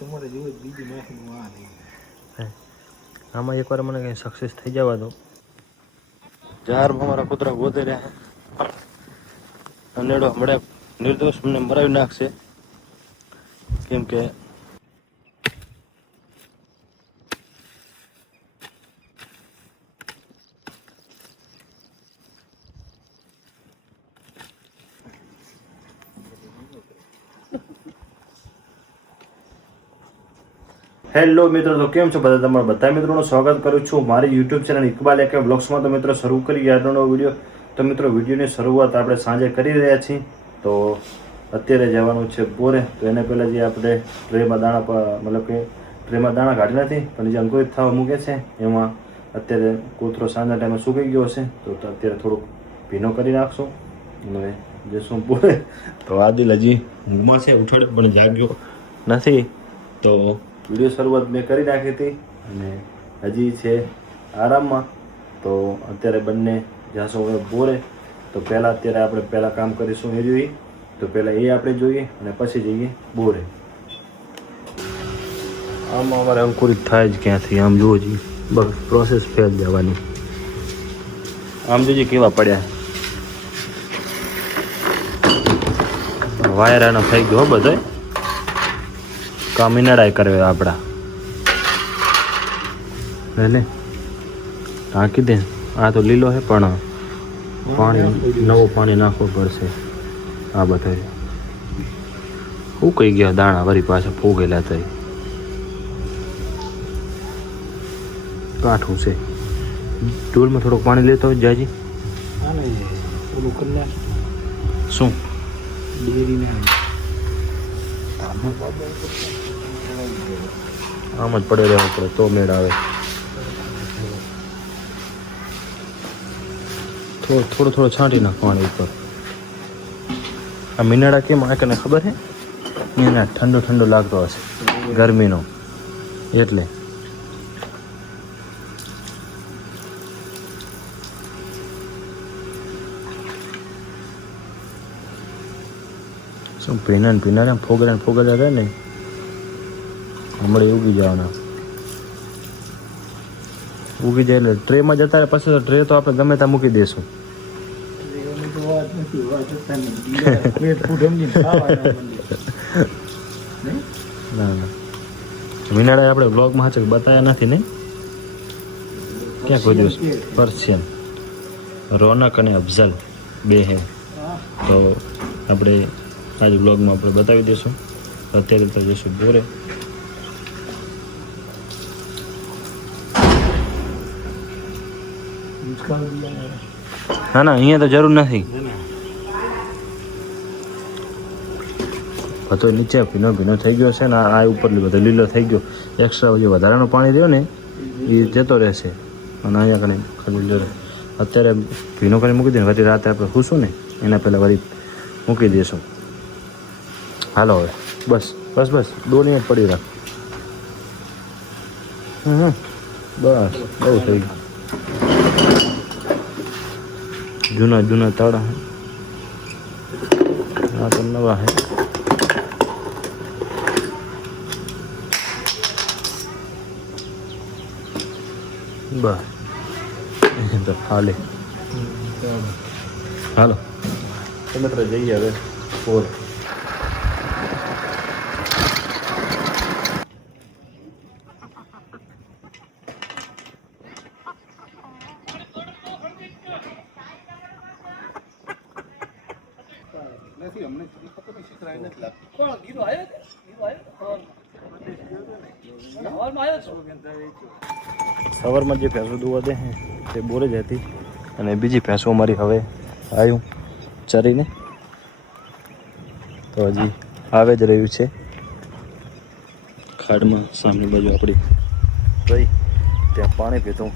તમારે જેવું બીજી નાખીને આ નહીં આમાં એકવાર મને કંઈ સક્સેસ થઈ જવા દો. જારમાં મારા કૂતરા ગોતે રહ્યા અનેડો હમણાં નિર્દોષ મને મરાવી નાખશે, કેમ કે હેલો મિત્રો, તો કેમ છો બધા? તમારા બધા મિત્રોનું સ્વાગત કરું છું મારી યુટ્યુબ ચેનલ ઇકબાલ એકે વ્લોગ્સમાં. તો મિત્રો શરૂ કરીએ આજનો વિડીયો. તો મિત્રો વિડીયોની શરૂઆત આપણે સાંજે કરી રહ્યા છીએ. તો અત્યારે જવાનું છે બોરે. તો એને પહેલાં જે આપણે ટ્રેમાં દાણા મતલબ કે ટ્રેમાં દાણા કાઢી નથી પણ જે અંકુરિત થવા મૂકે છે એમાં અત્યારે કૂતરો સાંજના ટાઈમે સૂકાઈ ગયો હશે. તો અત્યારે થોડુંક ભીનો કરી નાખશું અને જશું બોરે. તો આદિલ હજી ઊંઘમાં છે, ઉઠાડે પણ જાગ્યો નથી. તો વિડીયો શરૂઆત મેં કરી નાખી હતી અને હજી છે આરામમાં. તો અત્યારે બંને જાશું હવે બોરે. તો પહેલાં અત્યારે આપણે પહેલાં કામ કરીશું એ જોઈએ. તો પહેલાં એ આપણે જોઈએ અને પછી જઈએ બોરે. આમાં અમારે અંકુરિત થાય જ ક્યાંથી? આમ જુઓ જી, બસ પ્રોસેસ ફેલ જવાની. આમ જોજે કેવા પડ્યા, વાયર આનો થઈ ગયો બધા કામીનાડાય કરે આપણા. એટલે ઢાંકી દે. આ તો લીલો છે પણ પાણી નવું પાણી નાખવું પડશે. આ બધા શું કહી ગયા દાણા વરી પાછા ફૂગેલા થઈ કાઠું છે. ડોલમાં થોડુંક પાણી લેતો હોય જાજી. ઓલું કરી નાખ શું ડેરીને આમ જ પડે રહેવું પડે તો મેળ આવે. થોડું થોડું છાંટી નાખવાનું ઉપર. આ મીનાડા કેમ આ કને ખબર છે? મીના ઠંડો ઠંડો લાગતો હશે ગરમીનો એટલે. શું પીના ફોગરા રહે ને હમણાં ઉગી જવાના. ઉગી જાય એટલે ટ્રેમાં જતા રહે. પછી તો ટ્રે તો આપણે ગમે ત્યાં મૂકી દઈશું. ના ના મીનાળા આપણે બ્લોગમાં હાચક બતાવ્યા નથી ને? ક્યાં કોઈ દિવસ? પર્શિયન રોનક અને અફઝલ બે હે. તો આપણે આજ બ્લોગમાં આપણે બતાવી દઈશું. અત્યારે તો જઈશું બોરે. ના ના અહીંયા તો જરૂર નથી. બધો નીચે ભીનો થઈ ગયો છે ને આ ઉપર બધો લીલો થઈ ગયો. એક્સ્ટ્રા જે વધારાનું પાણી રહ્યો ને એ જતો રહેશે અને અહીંયા કને ખાલી અત્યારે ભીનો કરી મૂકી દઈએ. વળી રાતે આપણે ખુશું ને એના પહેલાં વળી મૂકી દઈશું. હાલો હવે બસ બસ બસ 2 મિનિટ પડી રાખ. બસ બહુ થઈ ગયું. જૂના તાળા આ તો નવા હે. બસ તો હાલે. હાલો તમે તો જઈએ હવે બોર. નથી અમને ખબર નહીં શીખરાય નથી લાગતું. કોણ ગીરો સવારમાં જે ભેંસો દોવા દે તે બોરે જ હતી અને બીજી ભેંસો અમારી હવે આવ્યું ચરીને. તો હજી આવે જ રહ્યું છે. ખાડમાં સામની બાજુ આપણી રહી ત્યાં પાણી પીધું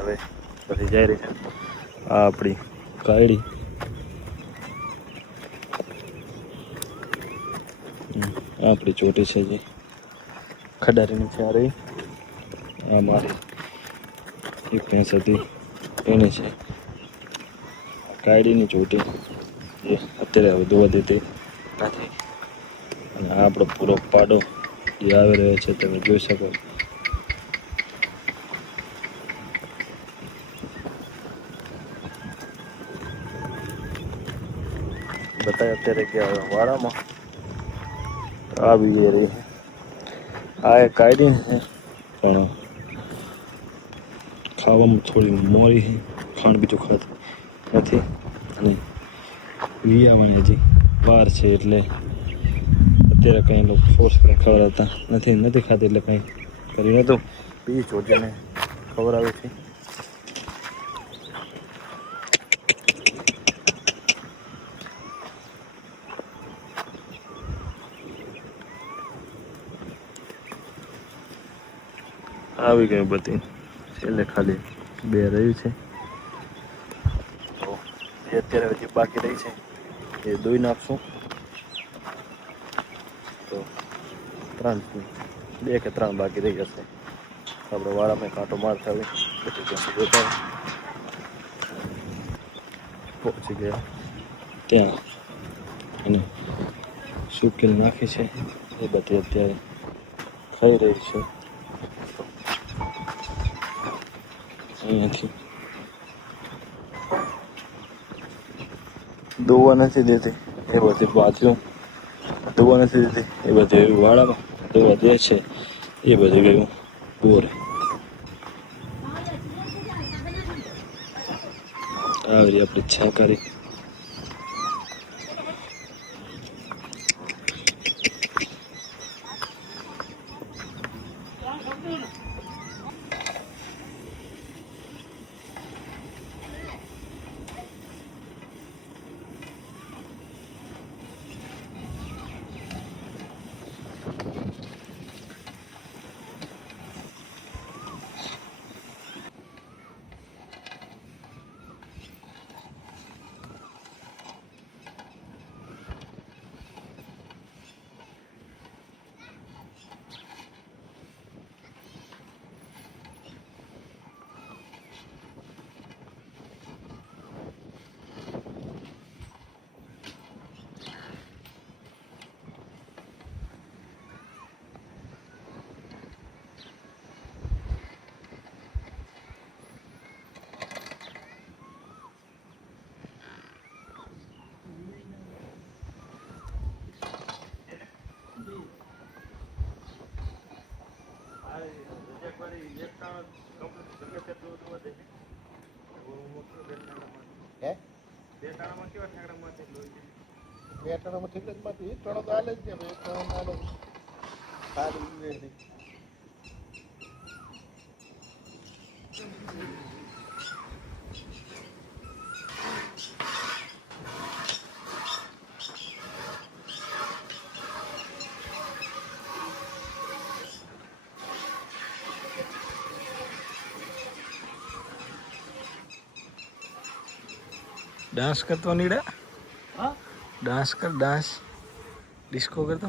હવે બધી જઈ રહી છે. આ આપણી કાયડી આપણી ચોટી છે જે ખડારીની છે. આ રહી આ મારી એક ભેંસ હતી એની છે કાયડીની ચોટી જે અત્યારે હવે દોવા દેતી નથી. અને આ આપણો પૂરો પાડો એ આવી રહ્યા છે, તમે જોઈ શકો. બતાય અત્યારે કે વાડામાં આવી જઈ રહી છે. આ એક કાઢી છે પણ ખાવામાં થોડી મોરી ખાંડ બીજું ખાતી નથી અને વિયાવાની હજી વાર છે એટલે અત્યારે કંઈ લોકો ફોર્સ કરીને ખવડાવતા નથી ખાતી એટલે કંઈ કરી નહોતું. બીજી ચોટીને ખવડાવે છે. આવી ગયું બધી છેલ્લે ખાલી 2 રહ્યું છે. તો એ અત્યારે હજી બાકી રહી છે એ દોઈ નાખશું. તો 2 કે 3 બાકી રહી જશે. આપણે વાળામાં કાંટો મારતા આવી પછી ત્યાં જોતા પહોંચી ગયા ત્યાં અને સૂકેલ નાખી છે એ બધી અત્યારે ખાઈ રહી છે. અહીંયાથી દોવા નથી દેતી એ બધી બાજુ દોવા નથી દેતી એ બધી વાળામાં દોવા દે છે એ બધી ગયું બોર. આવી આપણી છાકારી બે ટણામાં ઠીક જ માંથી 1 ટણો તો હાલે જ ને 1 ટણો હાલે સારી डांस करतो नीड़ा डांस कर डांस डिस्को करतो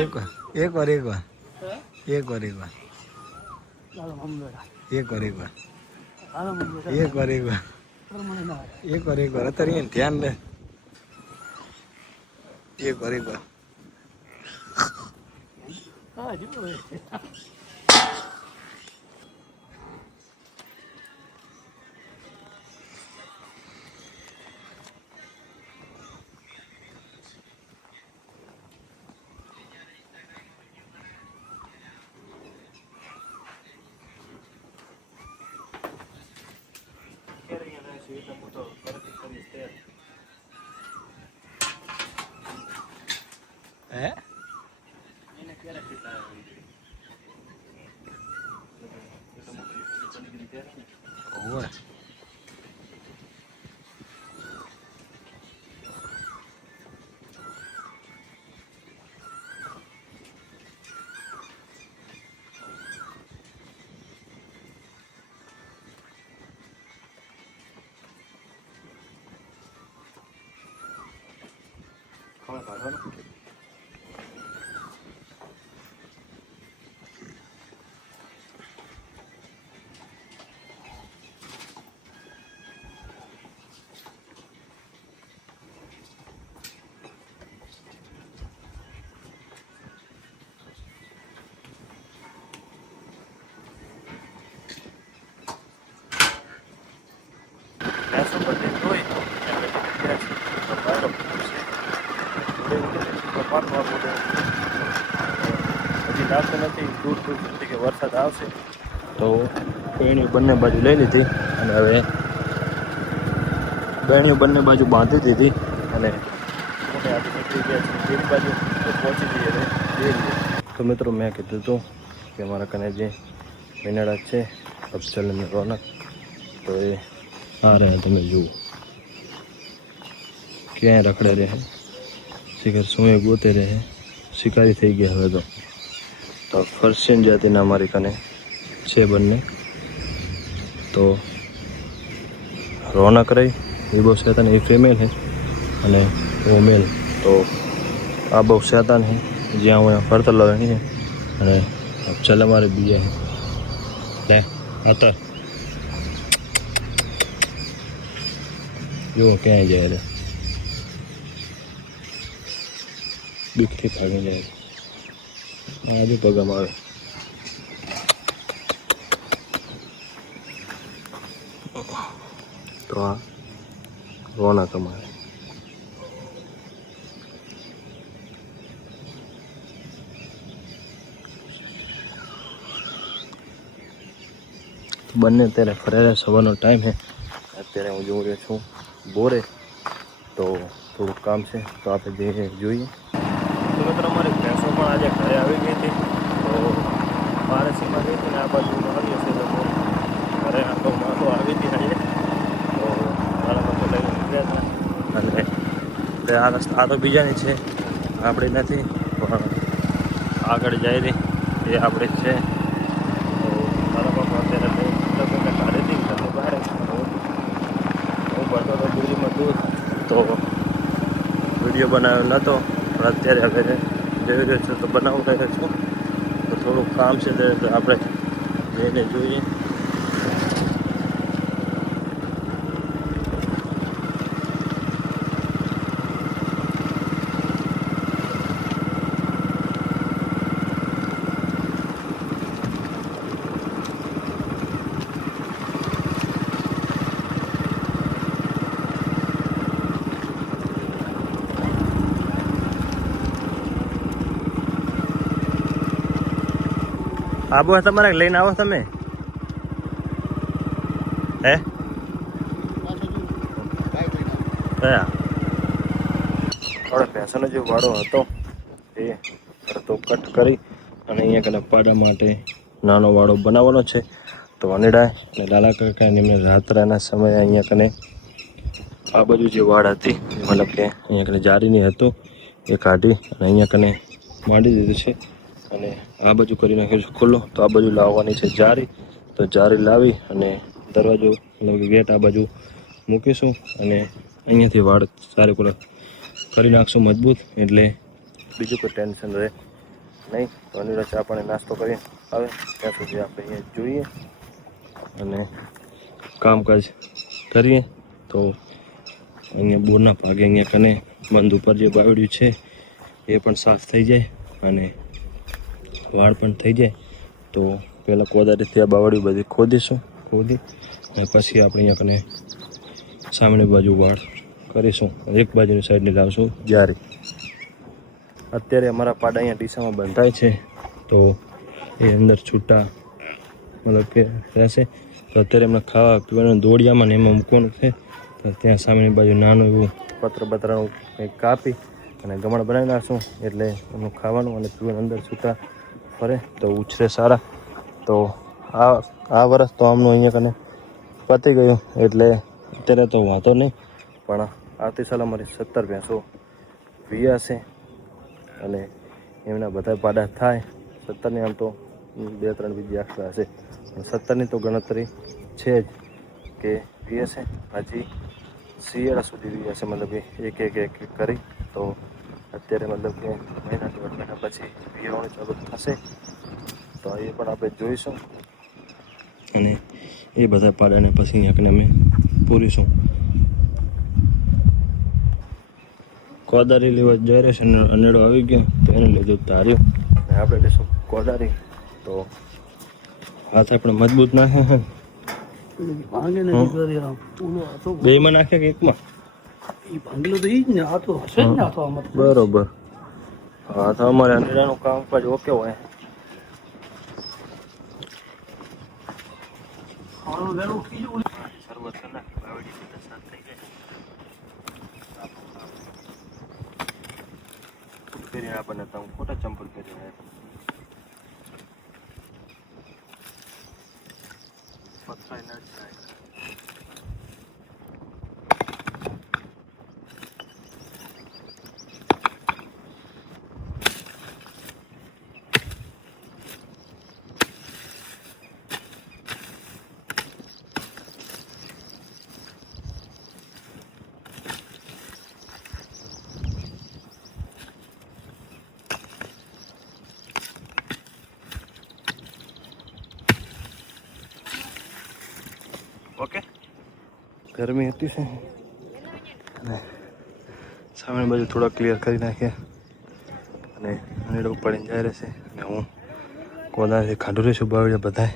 एक बार एक बार एक बार एक बार एक बार एक बार एक बार एक बार एक बार एक बार एक बार अतर ध्यान दे एक बार एक बार है ओए નંબર જે જોઈ આપણે ગયા છીએ તો બાયરો હજી લાગતું નથી દૂર દૂર સુધી કે વરસાદ આવશે તો એની બંને બાજુ લઈ લીધી અને હવે બેણીઓ બંને બાજુ બાંધી દીધી અને આજે નીકળી ગયા છીએ એક બાજુ પહોંચી જઈએ તો મિત્રો મેં કીધું હતું કે અમારા કને જે મીનાળા છે અફઝલ અને રોનક તો એ આ રહ્યા તમે જોયું ક્યાંય રખડે રહે શિખર શું એ ગોતે રહે શિકારી થઈ ગયા હવે તો ફર્શિયન જાતિના અમારી કને છે બંને તો રોનક રહી એ બહુ શૈતાન એ ફિમેલ है અને वो मेल तो આ બહુ શૈતાન है જ્યાં હું ફરતા લઈ है અને અફઝલ અમારે બીજા है લે આતર જો ક્યાંય જાય રે બીકથી ભાગી જાય આજે પગમ આવે તો આ રોનક અમારે બંને અત્યારે ફરેલા સવારનો ટાઈમ છે અત્યારે હું જોઈ રહ્યો છું બોરે તો થોડુંક કામ છે તો આપણે જઈને જોઈએ તો મિત્રો અમારી ભેંસો પણ આજે ઘરે આવી ગઈ હતી તો પારસીમાં ગઈ હતી ને આ બાજુ આવી હશે તો ઘરે આટલો માથો આવી હતી આજે તો મારા માથો લઈને નીકળ્યા હતા અને આ રસ્તા આ તો બીજાની છે આપણી નથી પણ આગળ જાય રહી એ આપણે જ છે તો મારા બાપા અત્યારે લગ્નને કાઢી હતી ઘરની બહાર હું ભરતો હતો દિલ્હીમાં દૂર તો વિડીયો બનાવેલો નહોતો પણ અત્યારે હવે જોઈ રહ્યો છું તો બનાવું રહ્યો છું તો થોડુંક કામ છે તો આપણે જઈને જોઈએ આબુ તમારે લઈને આવો તમે હે કયા આપણે ભેંસોનો જે વાડો હતો એ તો કટ કરી અને અહીંયા કને પાડા માટે નાનો વાડો બનાવવાનો છે તો અનેડા અને લાલા કાકા એમને રાત્રાના સમયે અહીંયા કને આ બાજુ જે વાડ હતી મતલબ કે અહીંયા કને જારીની હતું એ કાઢી અને અહીંયા કને માંડી દીધું છે અને આ બાજુ કરી નાખ્યું છે ખુલ્લો તો આ બાજુ લાવવાની છે જારી તો જારી લાવી અને દરવાજો મતલબ કે ગેટ આ બાજુ મૂકીશું અને અહીંયાથી વાડ સારી પૂરા કરી નાખશું મજબૂત એટલે બીજું કોઈ ટેન્શન રહે નહીં તો અનિરા ચા પાણી નાસ્તો કરી આવે ત્યાં સુધી આપણે અહીંયા જોઈએ અને કામકાજ કરીએ તો અહીંયા બોરના ભાગે અહીંયા કને બંધ ઉપર જે બાવડ્યું છે એ પણ સાફ થઈ જાય અને વાળ પણ થઈ જાય તો પહેલાં કોદારીથી આ બાવડી બધી ખોદી અને પછી આપણે અહીંયા કને સામેની બાજુ વાળ કરીશું એક બાજુની સાઈડની લાવશું જારી અત્યારે અમારા પાડા અહીંયા ડીસામાં બંધાય છે તો એ અંદર છૂટા મતલબ કે રહેશે તો અત્યારે એમને ખાવા પીવાનું દોડિયામાં ને એમાં મૂકવાનું છે તો ત્યાં સામેની બાજુ નાનું એવું પતરાનું કંઈક કાપી અને ગમણ બનાવી નાખશું એટલે એમનું ખાવાનું અને પીવાનું અંદર છૂટા ફરે તો ઉછરે સારા તો આ વર્ષ તો આમનું અહીંયા કને પતી ગયું એટલે અત્યારે તો વાંધો નહીં પણ આવતી સાલ અમારી 17 ભેંસો વિયાશે અને એમના બધા પાડા થાય 17ની આમ તો 2-3 બીજી આખલા હશે પણ 17ની તો ગણતરી છે જ કે વિયાશે હજી શિયાળા સુધી વિયાશે મતલબ કે એક કરી તો અત્યારે મતલબ કે મહિના 1.5 મહિના પછી વિયાવાનું ચાલુ થશે તો એ પણ આપણે જોઈશું અને એ બધા પાડાને પછી અહીંયા અમે પૂરીશું કોદારી લેવા જઈ રહ્યો છે અનેડો આવી ગયો તો એને લીધું ધાર્યું અને આપણે લઈશું કોદારી તો હાથ આપણે મજબૂત નાખે ભાંગે નથી કરી આમ ઓલો હતો બે માં નાખે કે એકમાં એ ભાંગેલો તો ઈ જ ને આ તો હશે જ ને આ તો આમાં બરોબર હા તો અમારે અંદરનું કામકાજ ઓકે હોય હાલો વેલું ઉઠી જવું શરૂઆત કરી નાખી બાવડી બધા સાફ થઈ જાય ફેરી ના બને તો ખોટા ચંપલ પહેરી પથરાય ના જાય ઓકે ગરમી હતી છે અને સામે બાજુ થોડા ક્લિયર કરી નાખ્યા અને નીડો પડીને જાય રહેશે અને હું કોદાથી ખાંડું રહીશું બાવડે બધાય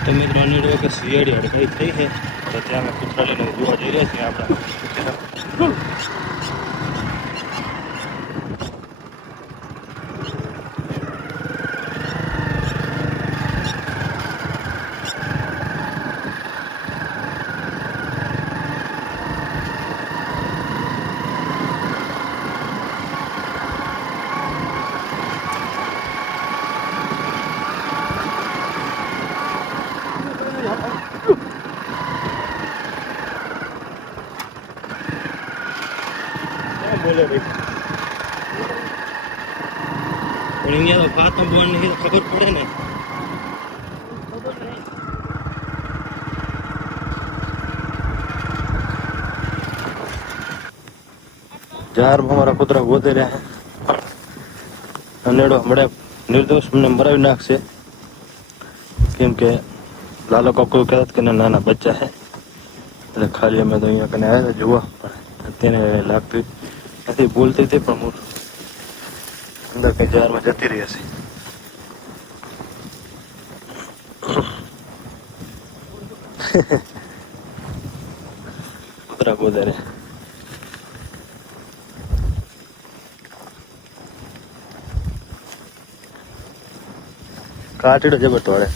તો મિત્રો નીડો કે શિયાળી હડકાઈ થઈ છે તો ત્યાં અમે કૂતરા લઈને જોવા જઈ રહ્યા છીએ આપણા બોલે ભાઈ પણ અહીંયા પાતા બોલની ખબર પડે ને જારમાં અમારા કૂતરા ગોતે રહ્યા અનેડો હમણાં નિર્દોષ મને મરાવી નાખશે કેમ કે લાલો કાકુ કહેતા કે નાના બચ્ચા છે એટલે ખાલી અમે તો અહીંયા કને આવ્યા જોવા પણ તેને લાગતું નથી બોલતી હતી પણ હું અંદર કઈ જારમાં જતી રહી હશે કૂતરા ગોદરે કાટીડો જબર તોડે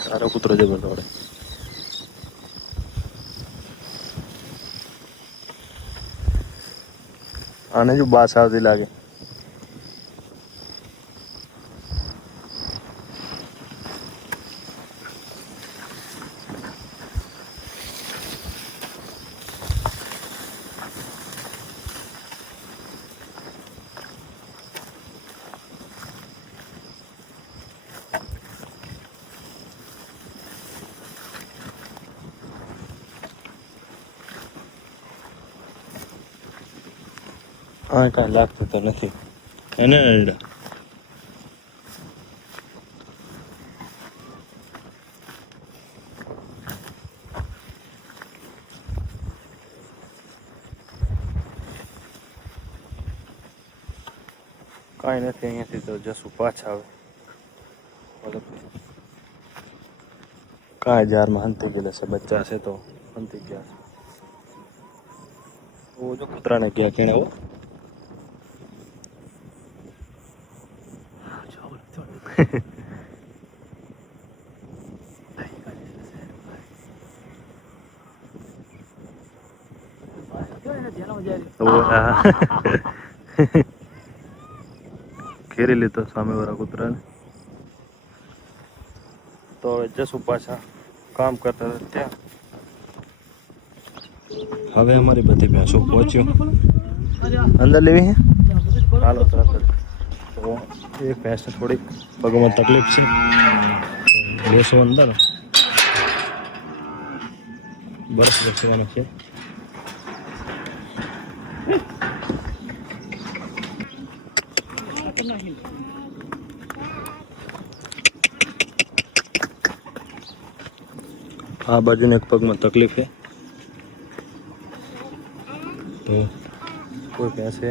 સારો કૂતરો જબર તોડે આને જો બાસ આવતી લાગે હા કાંઈ લાગતું તો નથી એને કાંઈ નથી અહીંયાથી તો જશું પાછા આવે કાંઈ જારમાં હંતી ગયેલા છે બચ્ચા છે તો હંતી ગયા છે જો કૂતરાને ગયા કેણે હો ઘેરી લીધો સામે વાળા કૂતરાને તો હવે જશું પાછા કામ કરતા ત્યાં હવે અમારી બધી ભેંસો પહોંચ્યું અંદર લેવી હે હાલો તરત તો એક ભેંસને થોડીક પગમાં તકલીફ છે બેસો અંદર બરફ બેસવાનો છે આ બાજુને એક પગમાં તકલીફ છે તો કોઈ ભેંસે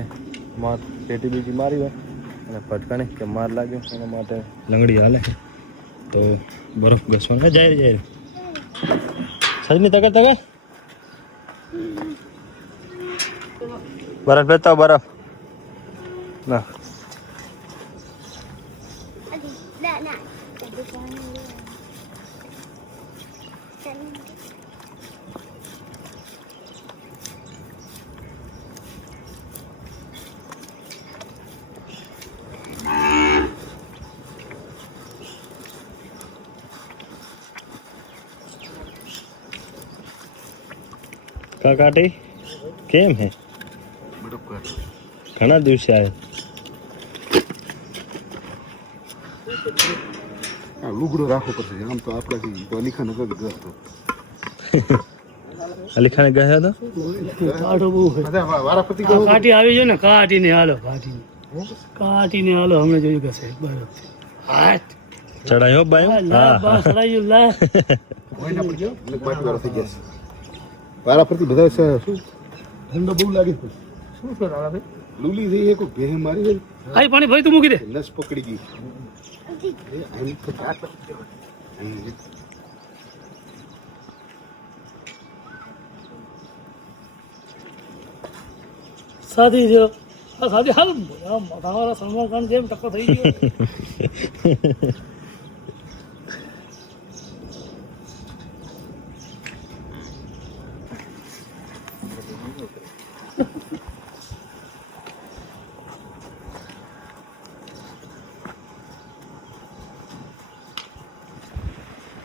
પેટી બીજી મારી હોય અને ફટકાને કે માર લાગ્યો એના માટે લંગડી હાલે તો બરફ ઘસવાનો જાય જાય સજની તકે તકે બરફ લેતા બરફ ના કાકાટી કેમ હે ઘણા દિવસે આવ્યા લુગડો રાખવો પડશે આમ તો આપણાથી અલીખાને કઈ ઘર તો અલીખાને ગયા હતા કાઢો બહુ વારાફરતી કાઢી આવી છે ને કાઢીને હાલો કાઢીને હાલો હમણાં જોયું કશે બરાબર હાથ ચડાયો બાયો લા બસ રાયું લા વારાફરતી બધા શું ઠંડો બહુ લાગે શું સર ભાઈ લુલી થઈ એક ભેહ મારી ગઈ આઈ પાણી ભાઈ તું મૂકી દે નસ પકડી ગઈ સાદી જો સાદી હાલ તમારા સલમાન ખાન જેમ ટક્કર થઈ ગયો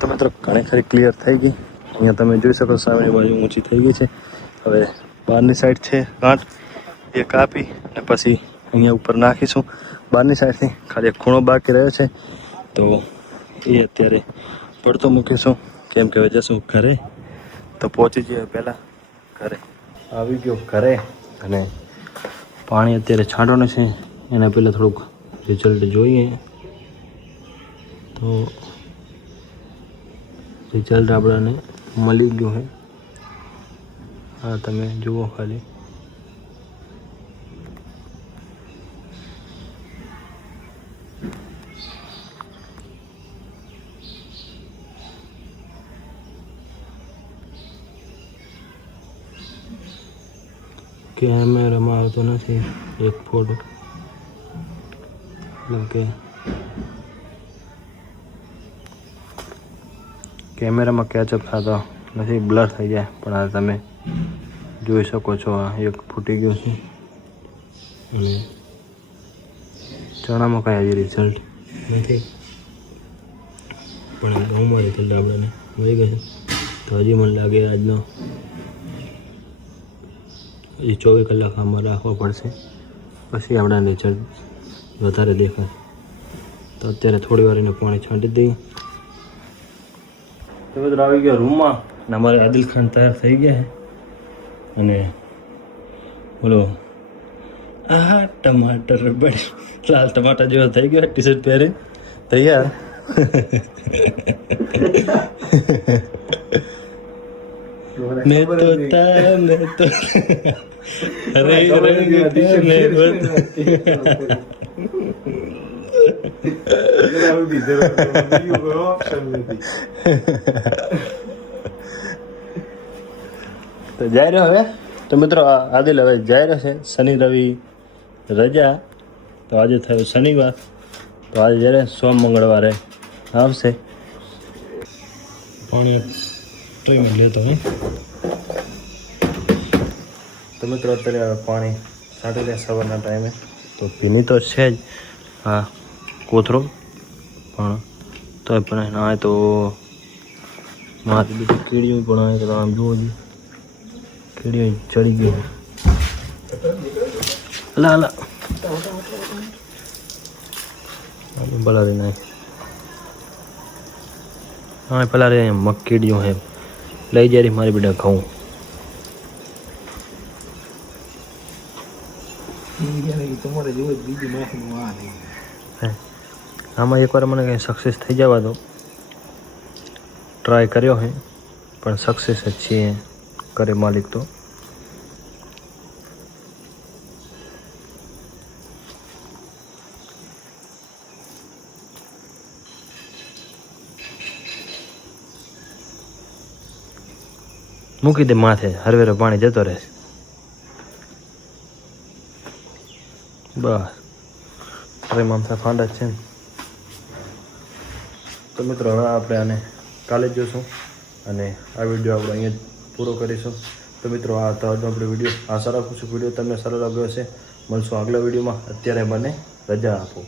તો મિત્રો ઘણી ખરી ક્લિયર થઈ ગઈ અહીંયા તમે જોઈ શકો સામેની બાજુ ઊંચી થઈ ગઈ છે હવે બહારની સાઈડ છે ગાંઠ એ કાપી અને પછી અહીંયા ઉપર નાખીશું બહારની સાઈડથી ખાલી એક ખૂણો બાકી રહ્યો છે તો એ અત્યારે પડતો મૂકીશું કેમ કે જશું ઘરે તો પહોંચી જઈએ પહેલાં ઘરે આવી ગયો ઘરે અને પાણી અત્યારે છાંટવાનું છે એના પહેલાં થોડુંક રિઝલ્ટ જોઈએ તો રિઝલ્ટ આપણને મળી ગયું છે હા તમે જુઓ ખાલી કેમેરામાં આવતો નથી એક ફોટો એટલે કે કેમેરામાં કેચઅપ થતો નથી બ્લર થઈ જાય પણ આ તમે જોઈ શકો છો આ એક ફૂટી ગયો છે અને ચણામાં કાંઈ હજી રિઝલ્ટ નથી પણ ઘઉંમાં રિઝલ્ટ આપણને મળી ગયું તો હજી મને લાગે આજનો એ 24 કલાક આમાં રાખવા પડશે પછી આપણા રિઝલ્ટ વધારે દેખાય તો અત્યારે થોડી વાર એને પાણી છાંટી દઈએ તો મિત્રો આવી ગયા રૂમમાં અને અમારે આદિલ ખાન તૈયાર થઈ ગયા છે અને બોલો આ ટમાટર બડી લાલ ટમાટર જેવો થઈ ગયો ટી શર્ટ પહેરી તૈયાર મેં તો અરે તો જઈ રહ્યો હવે તો મિત્રો આદિલ હવે જઈ રહ્યો છે શનિ રવિ રજા તો આજે થયો શનિવાર તો આજે જ્યારે સોમ મંગળવારે આવશે પાણી ટ્રેમાં લેતો હે તો મિત્રો અત્યારે પાણી છાંટી દે સવારના ટાઈમે તો ભીની તો છે જ હા કોથરો પણ તોય પણ ના તો મારી બીજી કીડીઓ પણ આવે તો આમ જુઓ જ કીડીઓ ચડી ગઈ અલા અલા બલાવી નાખ હા પેલા રે મક્કીડીઓ હે લઈ જાય મારી બેટા ઘઉં આમાં એકવાર મને કંઈ સક્સેસ થઈ જવા દો ટ્રાય કર્યો હે પણ સક્સેસ જ છીએ કરે માલિક તો મૂકી દે માથે, હરવેરો પાણી જતો રહેશે. બસ ટ્રેમ આમ ફાંડા જ છે ને. તો મિત્રો હવે આપણે આને કાલે જ જોઈશું અને આ વિડીયો આપણે અહીંયા જ પૂરો કરીશું. તો મિત્રો આ હતો આજનો આપણો વિડીયો. આશા રાખું છું વિડીયો તમને સારો લાગ્યો હશે. મળશું આગલા વિડીયોમાં. અત્યારે મને રજા આપો.